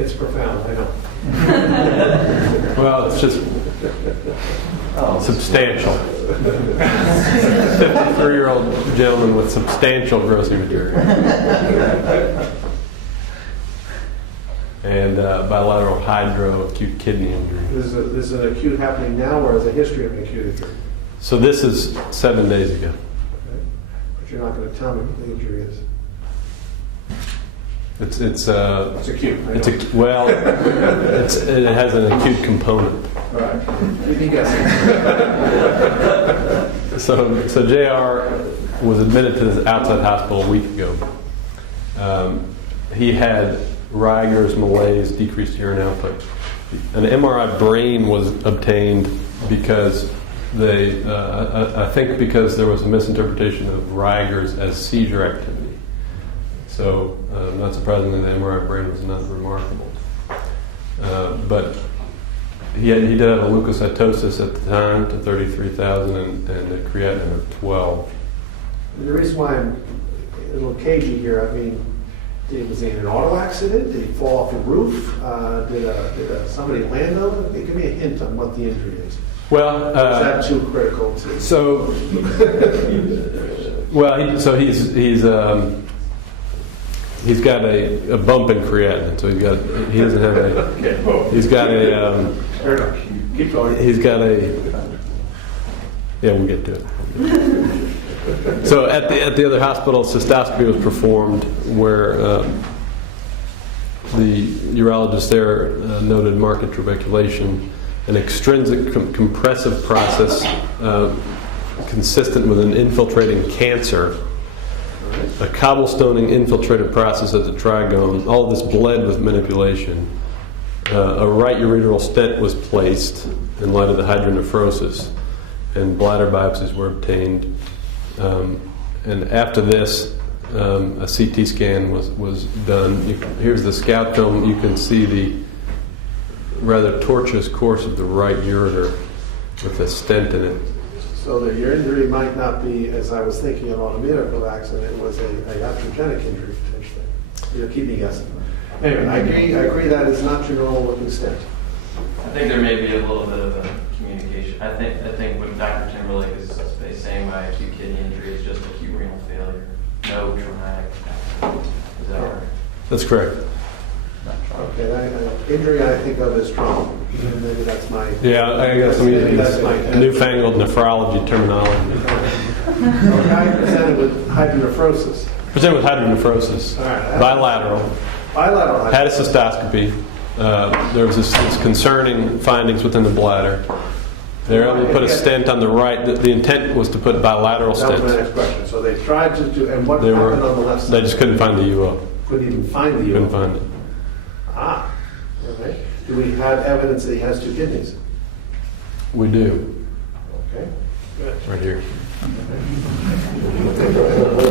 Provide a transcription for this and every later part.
It's profound, I know. Well, it's just substantial. 53-year-old gentleman with substantial gross hematuria. And bilateral hydroacute kidney injury. This is an acute happening now, or is a history of an acute injury? So this is 7 days ago. Okay. But you're not going to tell me what the injury is. It's acute. it has an acute component. All right. Keep me guessing. So JR was admitted to this outside hospital a week ago. He had rigors, malaise, decreased urine output. An MRI brain was obtained because I think because there was a misinterpretation of rigors as seizure activity. So, not surprisingly, the MRI brain was not remarkable. But he did have a leukocytosis at the time to 33,000 and a creatinine of 12. And the reason why I'm a little cagey here, I mean, was he in an auto accident? Did he fall off a roof? Did somebody land on him? Give me a hint on what the injury is. Well, is that too critical to? So, he's got a bump in creatinine. So Keep going. Yeah, we'll get to it. So at the other hospital, cystoscopy was performed where the urologist there noted marked trabeculation, an extrinsic compressive process consistent with an infiltrating cancer, a cobblestoning infiltrative process at the trigone. All of this bled with manipulation. A right ureteral stent was placed in light of the hydronephrosis, and bladder biopsies were obtained. And after this, a CT scan was done. Here's the scout film. You can see the rather tortuous course of the right ureter with a stent in it. So your injury might not be, as I was thinking, an automedical accident. It was a iatrogenic injury potentially. You'll keep me guessing. Anyway, I agree that is not your normal looking stent. I think there may be a little bit of a communication. I think what Dr. Timberlake is saying by acute kidney injury is just acute renal failure, no traumatic accident. Is that right? That's correct. Okay, injury I think of as trauma. Maybe that's my... Yeah, I guess I'm using this newfangled nephrology terminology. So a guy presented with hydronephrosis. All right. Bilateral. Had a cystoscopy. There was this concerning findings within the bladder. They were able to put a stent on the right. The intent was to put bilateral stents. That was my next question. So they tried to do, and what happened on the left side? They just couldn't find the UO. Couldn't even find the UO? Couldn't find it. Ah, okay. Do we have evidence that he has two kidneys? We do. Okay, good. Right here.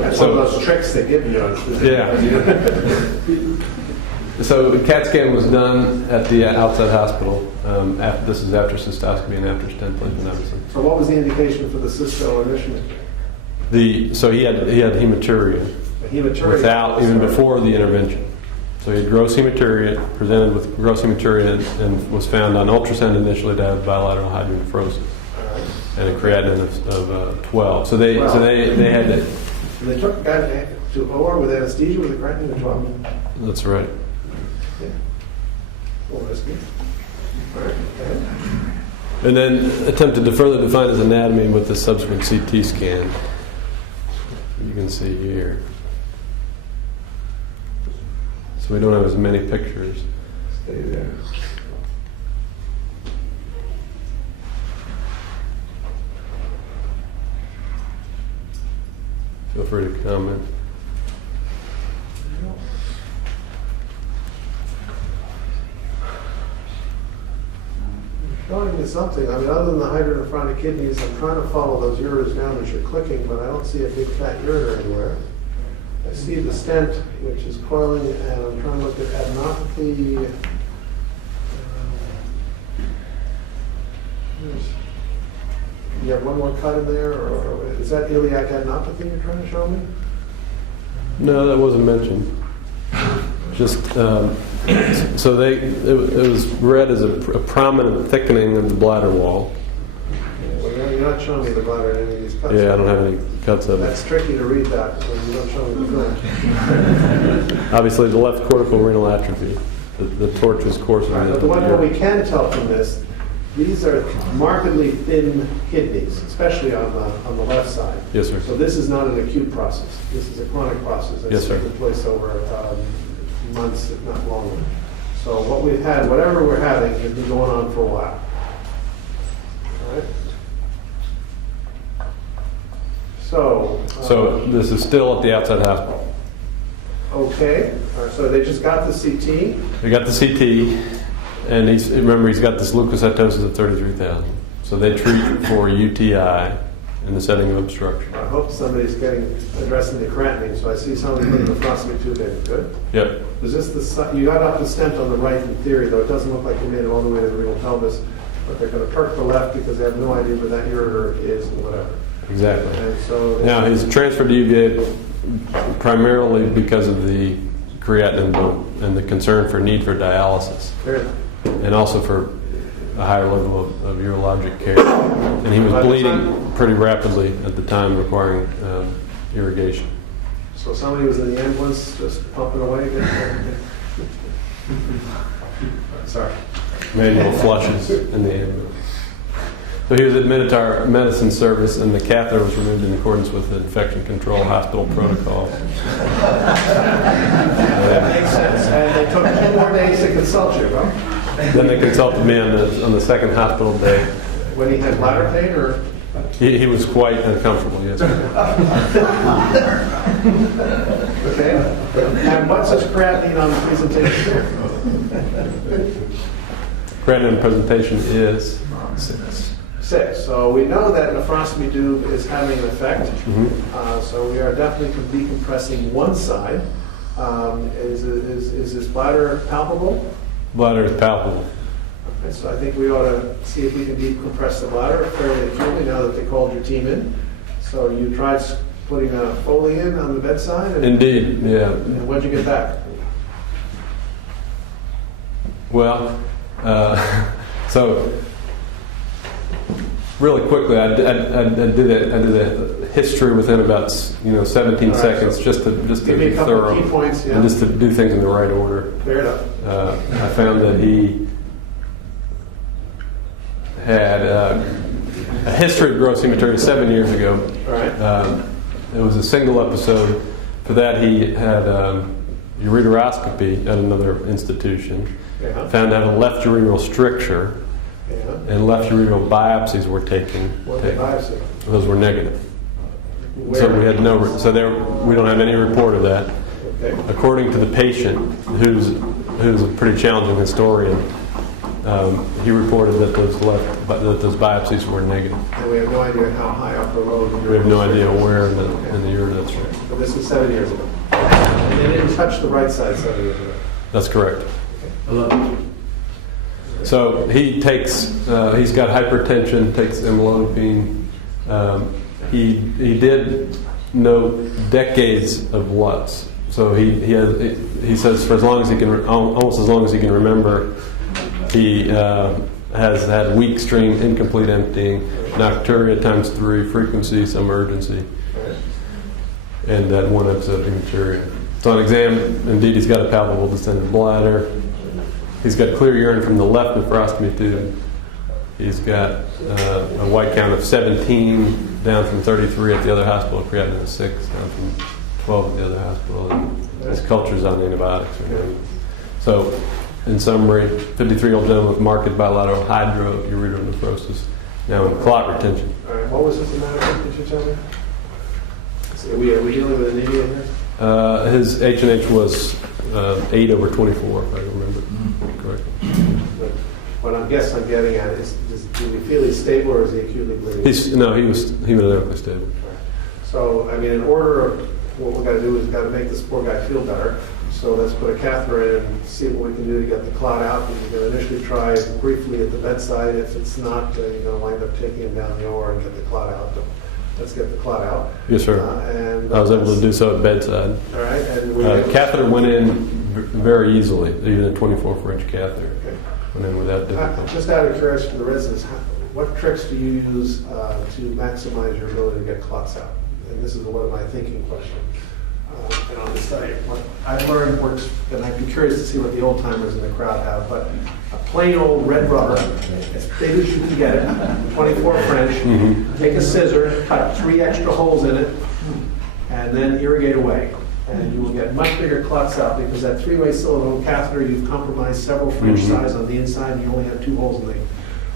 That's one of those tricks they give you. Yeah. So the CAT scan was done at the outside hospital. This is after cystoscopy and after stent placement, obviously. So what was the indication for the cysto initially? So he had hematuria. Without, even before the intervention. So he had gross hematuria, presented with gross hematuria, and was found on ultrasound initially to have bilateral hydronephrosis and a creatinine of 12. So they had to. And they took the guy to OR with anesthesia with a creatinine of 12. That's right. Yeah. Well, that's good. All right. Okay. And then attempted to further define his anatomy with the subsequent CT scan. You can see here. So we don't have as many pictures. Stay there. Feel free to comment. Showing me something. I mean, other than the hydronephrotic kidneys, I'm trying to follow those ureters down as you're clicking, but I don't see a big fat ureter anywhere. I see the stent, which is coiling, and I'm trying to look at adenopathy. You have one more cut in there, or is that iliac adenopathy you're trying to show me? No, that wasn't mentioned. Just So it was read as a prominent thickening of the bladder wall. Well, you're not showing me the bladder in any of these cuts. Yeah, I don't have any cuts of it. That's tricky to read that when you don't show me the film. Obviously, the left cortical renal atrophy. The torch is coursing. Right, but what we can tell from this, these are markedly thin kidneys, especially on the left side. Yes, sir. So this is not an acute process. This is a chronic process that's Yes, sir. taking place over months, if not longer. So what we've had, whatever we're having, has been going on for a while. All right. So this is still at the outside hospital. Okay. All right, so they just got the CT. They got the CT, and remember he's got this leukocytosis of 33,000. So they treat for UTI in the setting of obstruction. I hope somebody's addressing the creatinine. So I see somebody putting the nephrostomy tube in. Good. Yep. Was this you got off the stent on the right in theory, though it doesn't look like you made it all the way to the renal pelvis, but they're going to perk the left because they have no idea where that ureter is and whatever. Exactly. And so Now he's transferred to UVA primarily because of the creatinine bump and the concern for need for dialysis, and also for a higher level of urologic care. And he was bleeding pretty rapidly at the time, requiring irrigation. So somebody was in the ambulance just pumping away again? Sorry. Manual flushes in the ambulance. So he was admitted to our medicine service, and the catheter was removed in accordance with the infection control hospital protocol. That makes sense. And they took 2 more days to consult you, huh? Then they consulted me on the second hospital day. When he had bladder pain, or? He was quite uncomfortable, yes. Okay. And what's his creatinine on the presentation here? Creatinine presentation is 6. 6. So we know that nephrostomy tube is having an effect. Mm-hmm. So we are definitely decompressing one side. Is his bladder palpable? Bladder is palpable. Okay, so I think we ought to see if we can decompress the bladder fairly acutely now that they called your team in. So you tried putting a Foley in on the bedside? And, Indeed, yeah. And what'd you get back? Well, so really quickly, I did a history within about 17 right, seconds, so just to give me be a couple thorough of key points, yeah. and just to do things in the right order. Fair enough. I found that he had a history of gross hematuria 7 years ago. All right. It was a single episode. For that, he had ureteroscopy at another institution. Yeah. Found out a left ureteral stricture, Yeah. and left ureteral biopsies were taken. What did biopsy? Those were negative. Where? So we had we don't have any report of that. Okay. According to the patient, who's a pretty challenging historian, he reported that those biopsies were negative. And we have no idea how high up the road. We have no idea where in the ureter that's. But this is 7 years ago. And they didn't touch the right side 7 years ago. That's correct. So he takes, he's got hypertension, takes amlodipine. He did note decades of LUTs. So he says for as long as he can, almost as long as he can remember, he has had weak stream, incomplete emptying, nocturia ×3, frequency, some urgency, and that one episode of hematuria. So on exam, indeed, he's got a palpable distended bladder. He's got clear urine from the left nephrostomy tube. He's got a white count of 17, down from 33 at the other hospital. Creatinine is 6, down from 12 at the other hospital. And his culture's on antibiotics. So, in summary, 53-year-old gentleman with marked bilateral hydroureteral nephrosis, now in clot retention. All right. What was his hematocrit? Did you tell me? Are we dealing with anemia here? His H&H was 8/24, if I remember correctly. But what I guess I'm getting at is, do we feel he's stable or is he acutely bleeding? He was hemodynamically stable. So, I mean, in order of what we've got to do is got to make this poor guy feel better. So let's put a catheter in and see what we can do to get the clot out. We're going to initially try briefly at the bedside. If it's not, you're going to wind up taking him down the OR and get the clot out. But let's get the clot out. Yes, sir. And I was able to do so at bedside. All right. And we Catheter went in very easily. Even a 24-inch catheter Okay. went in without difficulty. Just out of curiosity for the residents, what tricks do you use to maximize your ability to get clots out? And this is what am I thinking question. And I'll just tell you, what I've learned works, and I'd be curious to see what the old timers in the crowd have, but a plain old red rubber, as big as you can get it, 24 French, take a scissor, cut 3 extra holes in it, and then irrigate away. And you will get much bigger clots out because that 3-way silicone catheter, you've compromised several French size on the inside, and you only have 2 holes in it.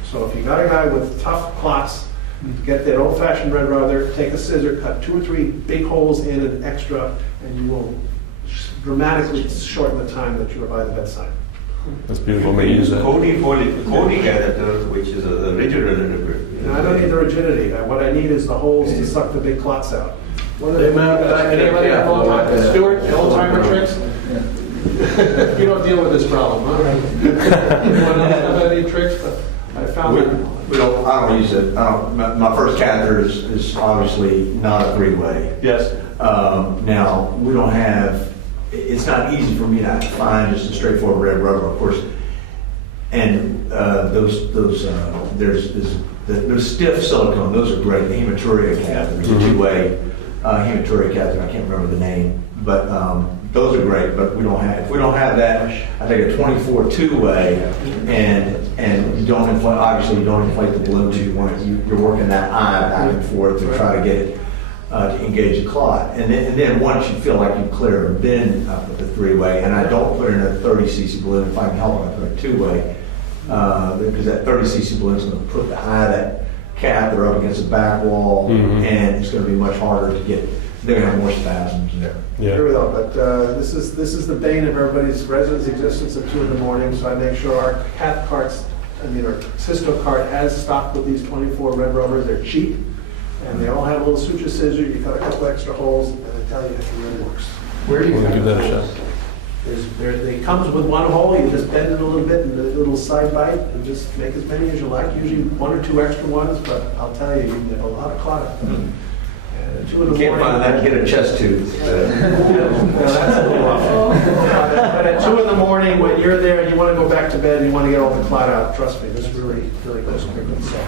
So if you got a guy with tough clots, get that old-fashioned red rubber, take a scissor, cut 2 or 3 big holes in it extra, and you will dramatically shorten the time that you are by the bedside. That's beautiful. We May use use that. Cody catheter, which is a rigid a little bit. And I don't need the rigidity. What I need is the holes to suck the big clots out. Anybody have old-timer, Stuart, the old-timer tricks? You don't deal with this problem, huh? Anyone else have any tricks? But I found that. I don't use it. My first catheter is obviously not a 3-way. Yes. Now, we don't have, it's not easy for me to find just a straightforward red rubber, of course. And there's stiff silicone, those are great. The hematuria catheters, a 2-way hematuria catheter, I can't remember the name. But those are great, but we don't have, if we don't have that, I take a 24 2-way and you don't inflate, obviously you don't inflate the balloon too. You're working that eye back and forth to try to get it to engage the clot. And then once you feel like you clear, then I put the 3-way, and I don't put in a 30 cc balloon. If I can help it, I put a 2-way, because that 30 cc balloon is going to put the eye of that catheter up against the back wall, and it's going to be much harder to get. They're going to have more spasms there. Yeah. Here we go. But this is the bane of everybody's residence existence at 2 in the morning. So I make sure our our cysto cart has stocked with these 24 red rubbers. They're cheap, and they all have a little suture scissor. You cut a couple extra holes, and I tell you, it really works. Where do you We'll give that a shot. It comes with 1 hole. You just bend it a little bit and a little side bite, and just make as many as you like. Usually 1 or 2 extra ones, but I'll tell you, you can get a lot of clot out of it. And at 2 in the You can't morning, find that, get a chest tooth. well, that's a little rough. But at 2 in the morning, when you're there and you want to go back to bed and you want to get all the clot out, trust me, this really goes quickly. So,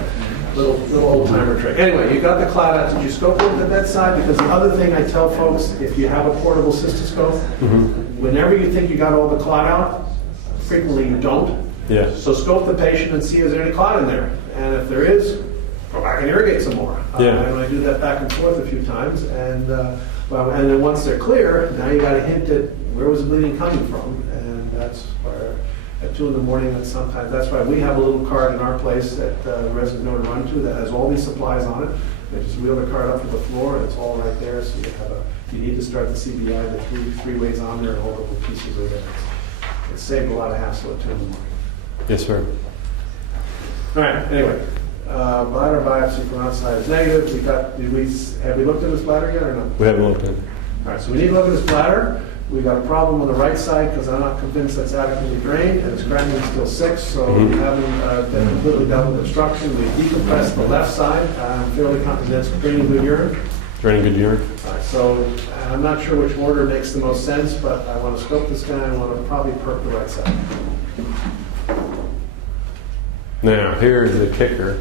little old timer trick. Anyway, you got the clot out. Did you scope it at the bedside? Because the other thing I tell folks, if you have a portable cystoscope, whenever you think you got all the clot out, frequently you don't. Yeah. So scope the patient and see is there any clot in there. And if there is, go back and irrigate some more. Yeah. And I do that back and forth a few times. And and then once they're clear, now you got to hint at where was the bleeding coming from. And that's where at 2 in the morning, that's why we have a little cart in our place that the residents know to run to that has all these supplies on it. They just wheel the cart up to the floor and it's all right there. So if you need to start the CBI, the three ways on there and all the pieces are there. It's saved a lot of hassle at 2 in the morning. Yes, sir. All right, anyway, bladder biopsy from outside is negative. Have we looked at his bladder yet or no? We haven't looked at it. All right, so we need to look at his bladder. We've got a problem on the right side because I'm not convinced that's adequately drained, and his cranium is still 6, so we haven't been completely done with obstruction. We decompressed the left side. I'm fairly confident it's draining good urine. Draining good urine. All right, so I'm not sure which order makes the most sense, but I want to scope this guy and I want to probably perk the right side. Now, here's the kicker.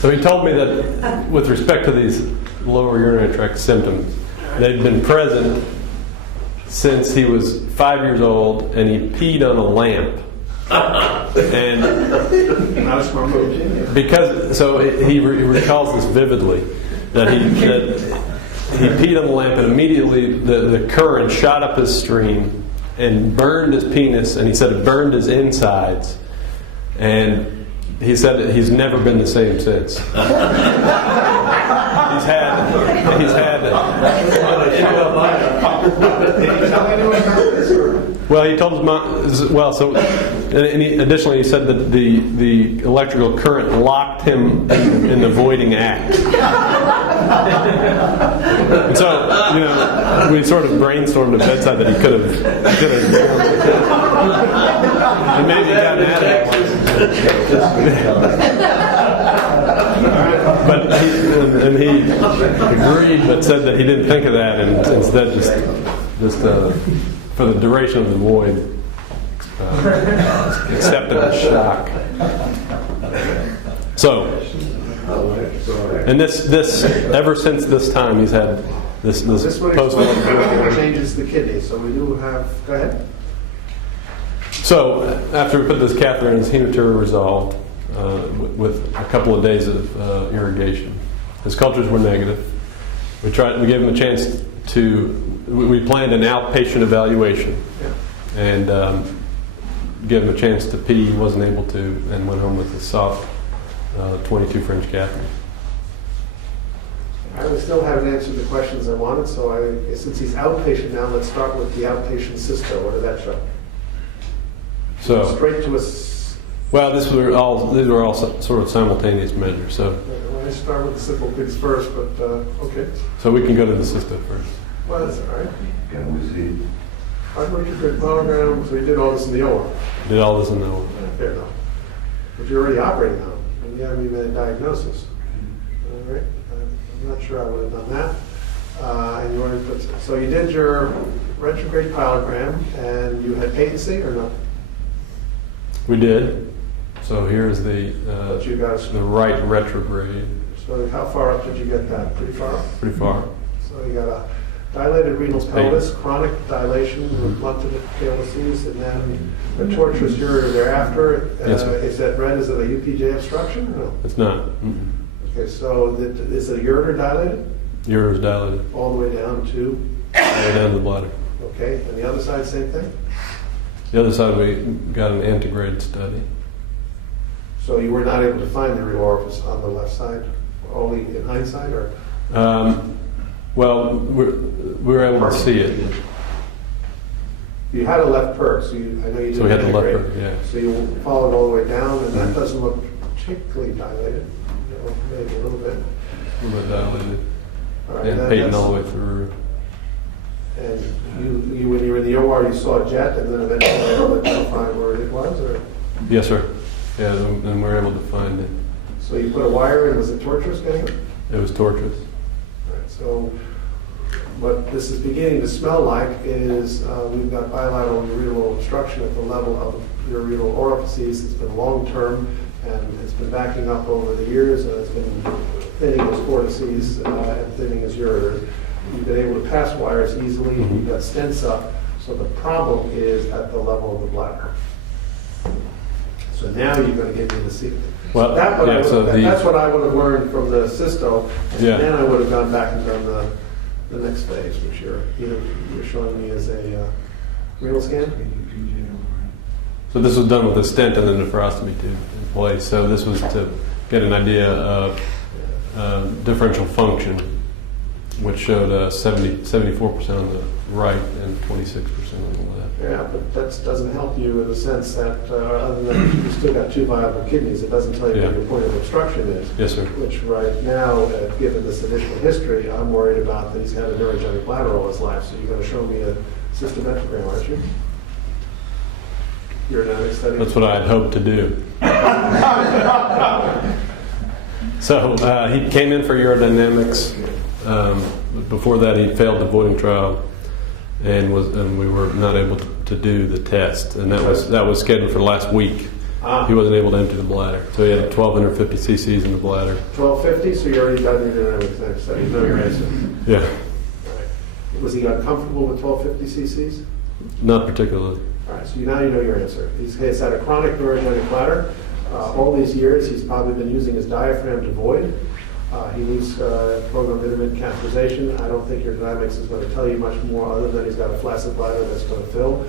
So he told me that with respect to these lower urinary tract symptoms, they'd been present since he was 5 years old, and he peed on a lamp. And Not a smart move. because, so he recalls this vividly, that he peed on the lamp, and immediately the current shot up his stream and burned his penis, and he said it burned his insides. And he said that he's never been the same since. He's had. Well, he told his mom. Well, so additionally, he said that the electrical current locked him in the voiding act. And so, we sort of brainstormed at bedside that he could have. And maybe gotten at it. he agreed, but said that he didn't think of that, and instead just for the duration of the void, accepted the shock. So, and this ever since this time, he's had this one post. changes the kidney, so we do have, go ahead. So after we put this catheter in, his hematuria resolved with a couple of days of irrigation. His cultures were negative. We gave him a chance we planned an outpatient evaluation, and gave him a chance to pee. He wasn't able to, and went home with a soft 22 French catheter. I still haven't answered the questions I wanted, so since he's outpatient now, let's start with the outpatient cysto. What did that show? So Straight to us. well, these were all sort of simultaneous measures. So I start with the simple things first, but okay. so we can go to the cysto first. Well, that's all right. Yeah, we see. I looked at the monogram, so you did all this in the OR. Did all this in the Fair enough. But you're already operating on him, and you haven't even had a diagnosis. All right. I'm not sure I would have done that. And you already so you did your retrograde pyelogram, and you had patency or no? We did. So here's the But you got right retrograde. So how far up did you get that? Pretty far up? Pretty far. So you got a dilated renal pelvis, chronic dilation with blunted calyces, and then a tortuous ureter thereafter. Yes, sir. Is that red? Is it a UPJ obstruction or no? It's not. Okay, so is the ureter dilated? Ureter's dilated. All the way down to, All the way down to the bladder. okay, and the other side, same thing? The other side, we got an antegrade study. So you were not able to find the renal orifice on the left side, only in hindsight, or? Well, we were able to see it. You had a left perk, so I know you did. So we had the left integrate. perk, yeah. So you followed all the way down, and that doesn't look particularly dilated, maybe a little bit. A little bit dilated. All right, And that- patent that's- all the way through. And you, when you were in the OR, you saw a jet, and then eventually were able to identify where it was, or? Yes, sir. Yeah, and we were able to find it. So you put a wire in, was it tortuous getting it? It was tortuous. All right, so what this is beginning to smell like is we've got bilateral ureteral obstruction at the level of your ureteral orifices. It's been long-term, and it's been backing up over the years, and it's been thinning his cortices and thinning his ureter. You've been able to pass wires easily, you've got stents up, so the problem is at the level of the bladder. So now you're going to get me the secret. Well, That's what I would have learned from the cysto, and Yeah. then I would have gone back and done the next phase, which you're showing me as a renal scan. So this was done with a stent and a nephrostomy tube in place. So this was to get an idea of differential function, which showed 74% on the right and 26% on the left. Yeah, but that doesn't help you in the sense that, other than you still got two viable kidneys, it doesn't tell you what Yeah. your point of obstruction is. Yes, sir. Which right now, given this additional history, I'm worried about that he's had a neurogenic bladder all his life, so you're gonna show me a systemectogram, aren't you? Urodynamic study? That's what I had hoped to do. So he came in for urodynamics. Before that, he failed the voiding trial, and we were not able to do the test, and that was scheduled for last week. He wasn't able to empty the bladder, so he had 1,250 cc's in the bladder. 1250, so you already done your urodynamic study, you know your answer. Yeah, Right. Was he uncomfortable with 1250 cc's? not particularly. All right, so now you know your answer. He's had a chronic neurogenic bladder. All these years, he's probably been using his diaphragm to void. He needs programmed intermittent catheterization. I don't think your dynamics is going to tell you much more other than he's got a flaccid bladder that's going to fill.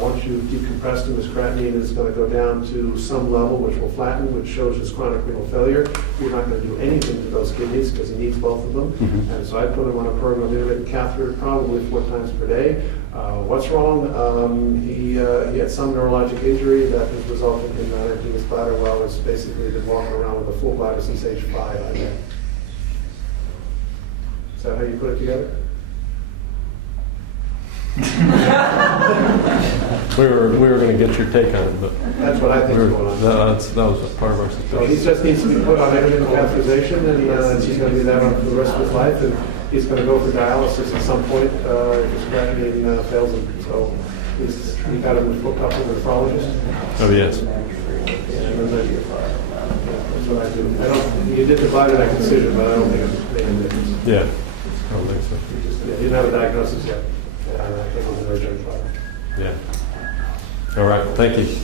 Once you've decompressed him, his creatinine is going to go down to some level which will flatten, which shows his chronic renal failure. You're not going to do anything to those kidneys because he needs both of them. Mm-hmm. And so I put him on a programmed intermittent catheter probably 4 times per day. What's wrong? He had some neurologic injury that has resulted in not emptying his bladder well. It's basically been walking around with a full bladder since age 5, I think. Is that how you put it together? We were going to get your take on it, but That's what I think is going on. that was a part of our So he suspicion. just needs to be put on intermittent catheterization, and he's going to do that on for the rest of his life, and he's going to go for dialysis at some point if his creatinine fails him. So we got him hooked up with a nephrologist. Oh, yes. And then that's what I do. I don't. You did divide it, I considered, but I don't think it made a difference. Yeah. I don't think so. He didn't have a diagnosis yet. I think it was an urgent problem. Yeah. All right. Thank you.